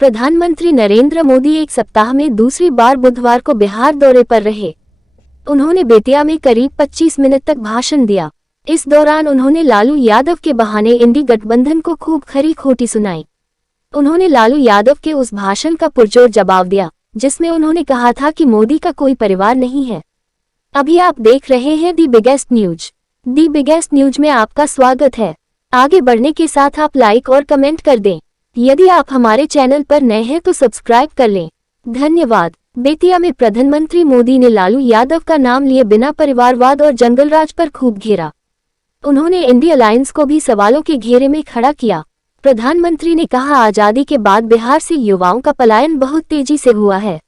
प्रधानमंत्री नरेंद्र मोदी एक सप्ताह में दूसरी बार बुधवार को बिहार दौरे पर रहे। उन्होंने बेतिया में करीब 25 मिनट तक भाषण दिया। इस दौरान उन्होंने लालू यादव के बहाने इंडी गठबंधन को खूब खरी खोटी सुनाई। उन्होंने लालू यादव के उस भाषण का पुरजोर जवाब दिया जिसमें उन्होंने कहा था कि मोदी का कोई परिवार नहीं है। अभी आप देख रहे हैं the biggest news. The biggest news में आपका स्वागत है। आगे बढ़ने के साथ आप लाइक और कमेंट कर दें। यदि आप हमारे चैनल पर नए हैं तो सब्सक्राइब कर लें। धन्यवाद। बेतिया में प्रधानमंत्री मोदी ने लालू यादव का नाम लिए बिना परिवारवाद और जंगलराज पर खूब घेरा। उन्होंने इंडी अलायंस को भी सवालों के घेरे में खड़ा किया। प्रधानमंत्री ने कहा, आजादी के बाद बिहार से युवाओं का पलायन बहुत तेजी से हुआ है।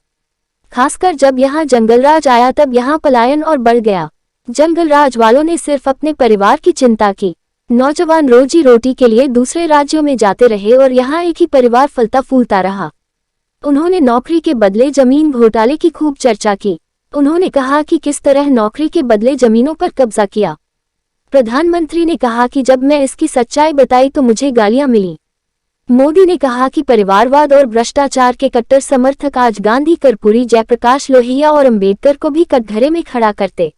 खासकर जब यहां जंगलराज आया तब यहां पलायन और बढ़ गया। जंगलराज वालों ने सिर्फ अपने परिवार की चिंता की। नौजवान रोजी रोटी के लिए दूसरे राज्यों में जाते रहे और यहाँ एक ही परिवार फलता फूलता रहा। उन्होंने नौकरी के बदले जमीन घोटाले की खूब चर्चा की। उन्होंने कहा कि किस तरह नौकरी के बदले जमीनों पर कब्जा किया। प्रधानमंत्री ने कहा कि जब मैं इसकी सच्चाई बताई तो मुझे गालियां मिली। मोदी ने कहा कि परिवारवाद और भ्रष्टाचार के कट्टर समर्थक आज गांधी, कर्पूरी, जयप्रकाश, लोहिया और अंबेडकर को भी कटघरे में खड़ा करते।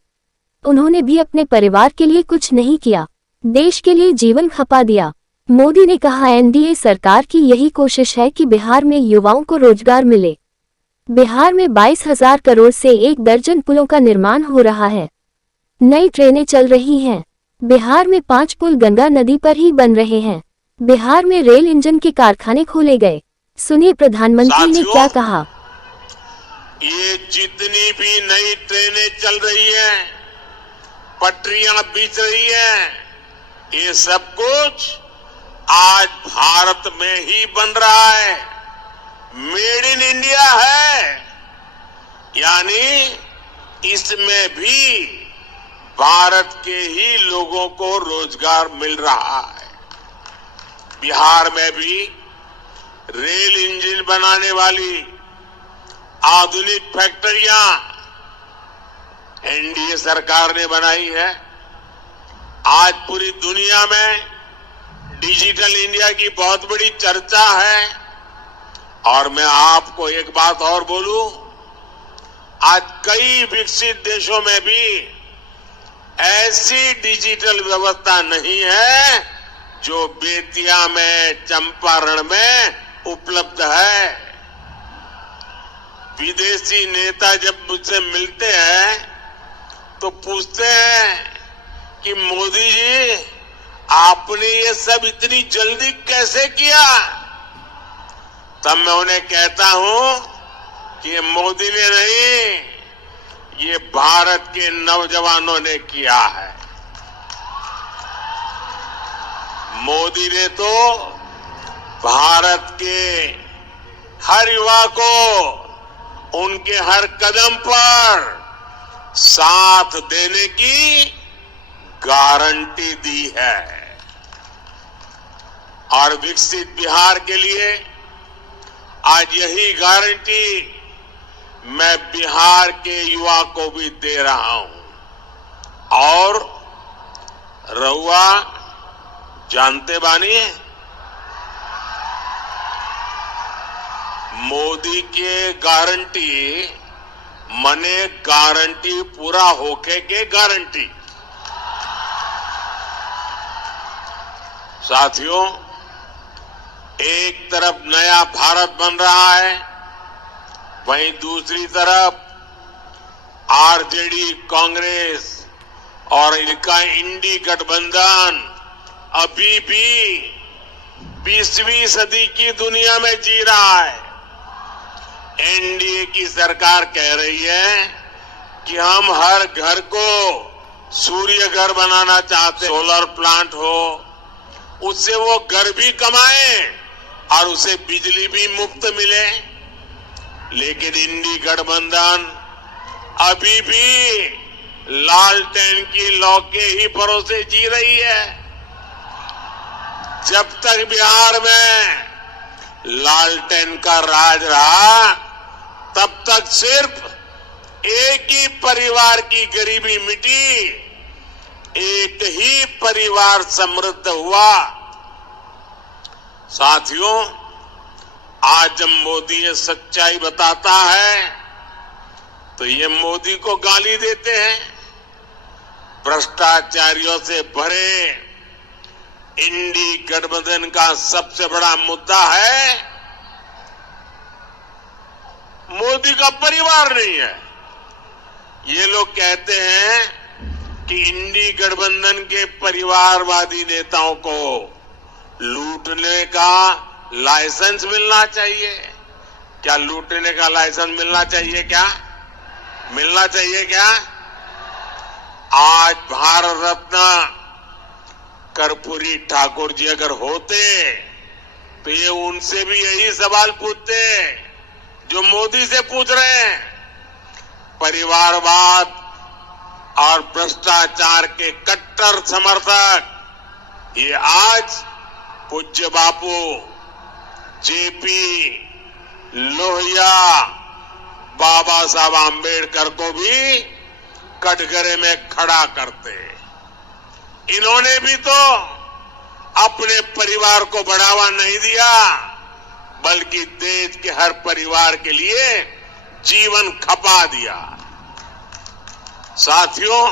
उन्होंने भी अपने परिवार के लिए कुछ नहीं किया, देश के लिए जीवन खपा दिया। मोदी ने कहा, एनडीए सरकार की यही कोशिश है कि बिहार में युवाओं को रोजगार मिले। बिहार में 22,000 करोड़ से 1 दर्जन पुलों का निर्माण हो रहा है। नई ट्रेनें चल रही हैं। बिहार में 5 पुल गंगा नदी पर ही बन रहे हैं। बिहार में रेल इंजन के कारखाने खोले गए। सुनिए प्रधानमंत्री ने क्या कहा। ये जितनी भी नई ट्रेनें चल रही हैं, पटरियां बिछ रही हैं, ये सब कुछ आज भारत में ही बन रहा है। मेड इन इंडिया है, यानी इसमें भी भारत के ही लोगों को रोजगार मिल रहा है। बिहार में भी रेल इंजन बनाने वाली आधुनिक फैक्ट्रियां एनडीए सरकार ने बनाई है। आज पूरी दुनिया में डिजिटल इंडिया की बहुत बड़ी चर्चा है। और मैं आपको एक बात और बोलूं, आज कई विकसित देशों में भी ऐसी डिजिटल व्यवस्था नहीं है जो बेतिया में, चंपारण में उपलब्ध है। विदेशी नेता जब मुझसे मिलते हैं तो पूछते हैं कि मोदी जी, आपने ये सब इतनी जल्दी कैसे किया? तब मैं उन्हें कहता हूं कि ये मोदी ने नहीं, ये भारत के नौजवानों ने किया है। मोदी ने तो भारत के हर युवा को उनके हर कदम पर साथ देने की गारंटी दी है। और विकसित बिहार के लिए आज यही गारंटी मैं बिहार के युवा को भी दे रहा हूं। और रहुआ जानते बानी है, मोदी के गारंटी मने गारंटी पूरा होके के गारंटी। साथियों, एक तरफ नया भारत बन रहा है, वहीं दूसरी तरफ आरजेडी, कांग्रेस और इनका इंडी गठबंधन अभी भी 20वीं सदी की दुनिया में जी रहा है। एनडीए की सरकार कह रही है कि हम हर घर को सूर्य घर बनाना चाहते, सोलर प्लांट हो, उससे वो घर भी कमाए और उसे बिजली भी मुफ्त मिले। लेकिन इंडी गठबंधन अभी भी लालटेन की लौ के ही भरोसे जी रही है। जब तक बिहार में लालटेन का राज रहा, तब तक सिर्फ एक ही परिवार की गरीबी मिटी, एक ही परिवार समृद्ध हुआ। साथियों, आज जब मोदी ये सच्चाई बताता है तो ये मोदी को गाली देते हैं। भ्रष्टाचारियों से भरे इंडी गठबंधन का सबसे बड़ा मुद्दा है मोदी का परिवार नहीं है। ये लोग कहते हैं कि इंडी गठबंधन के परिवारवादी नेताओं को लूटने का लाइसेंस मिलना चाहिए। क्या लूटने का लाइसेंस मिलना चाहिए? क्या मिलना चाहिए? क्या आज भारत रत्न कर्पूरी ठाकुर जी अगर होते तो ये उनसे भी यही सवाल पूछते जो मोदी से पूछ रहे हैं। परिवारवाद और भ्रष्टाचार के कट्टर समर्थक ये आज पूज्य बापू जेपी लोहिया बाबा साहब आंबेडकर को भी कटघरे में खड़ा करते। इन्होंने भी तो अपने परिवार को बढ़ावा नहीं दिया, बल्कि देश के हर परिवार के लिए जीवन खपा दिया। साथियों,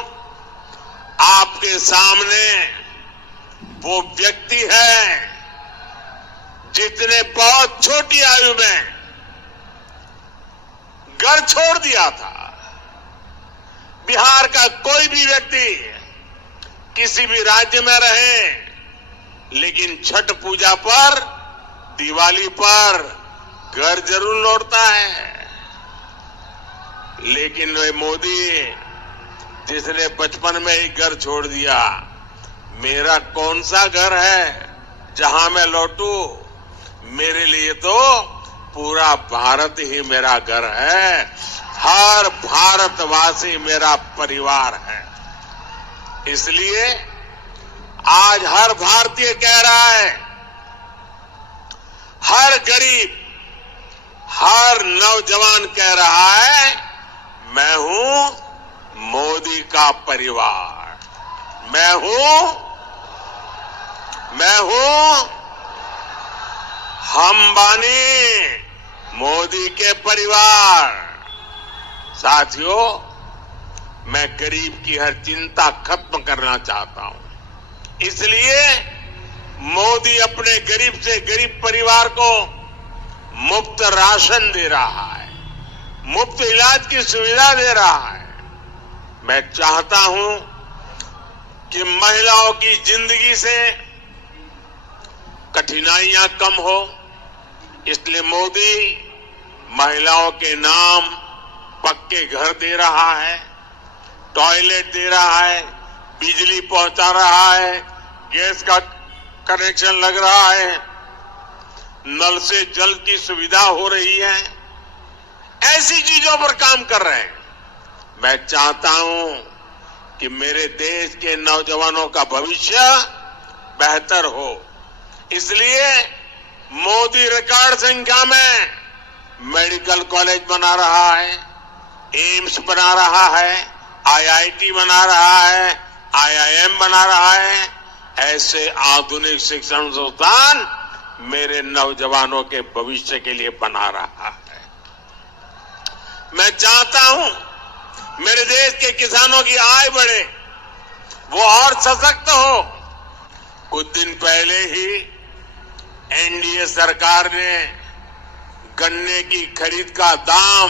आपके सामने वो व्यक्ति है जिसने बहुत छोटी आयु में घर छोड़ दिया था। बिहार का कोई भी व्यक्ति किसी भी राज्य में रहे, लेकिन छठ पूजा पर, दिवाली पर घर जरूर लौटता है। लेकिन वे मोदी जिसने बचपन में ही घर छोड़ दिया, मेरा कौन सा घर है जहां मैं लौटूं? मेरे लिए तो पूरा भारत ही मेरा घर है। हर भारतवासी मेरा परिवार है। इसलिए आज हर भारतीय कह रहा है, हर गरीब, हर नौजवान कह रहा है, मैं हूं मोदी का परिवार। मैं हूं हम बानी मोदी के परिवार। साथियों, मैं गरीब की हर चिंता खत्म करना चाहता हूं। इसलिए मोदी अपने गरीब से गरीब परिवार को मुफ्त राशन दे रहा है, मुफ्त इलाज की सुविधा दे रहा है। मैं चाहता हूं कि महिलाओं की जिंदगी से कठिनाइयां कम हो, इसलिए मोदी महिलाओं के नाम पक्के घर दे रहा है, टॉयलेट दे रहा है, बिजली पहुंचा रहा है, गैस का कनेक्शन लग रहा है, नल से जल की सुविधा हो रही है। ऐसी चीजों पर काम कर रहे हैं। मैं चाहता हूं कि मेरे देश के नौजवानों का भविष्य बेहतर हो। इसलिए मोदी रिकॉर्ड संख्या में मेडिकल कॉलेज बना रहा है, एम्स बना रहा है, आईआईटी बना रहा है, आईआईएम बना रहा है। ऐसे आधुनिक शिक्षण संस्थान मेरे नौजवानों के भविष्य के लिए बना रहा है। मैं चाहता हूं मेरे देश के किसानों की आय बढ़े, वो और सशक्त हो। कुछ दिन पहले ही एनडीए सरकार ने गन्ने की खरीद का दाम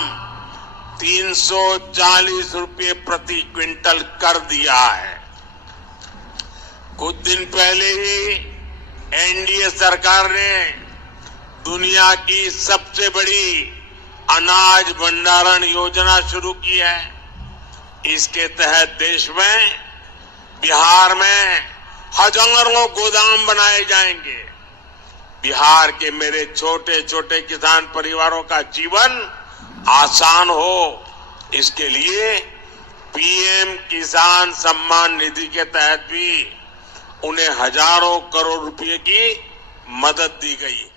340 रुपये प्रति क्विंटल कर दिया है। कुछ दिन पहले ही एनडीए सरकार ने दुनिया की सबसे बड़ी अनाज भंडारण योजना शुरू की है। इसके तहत देश में, बिहार में हजारों गोदाम बनाए जाएंगे। बिहार के मेरे छोटे छोटे किसान परिवारों का जीवन आसान हो, इसके लिए पीएम किसान सम्मान निधि के तहत भी उन्हें हजारों करोड़ रुपए की मदद दी गई।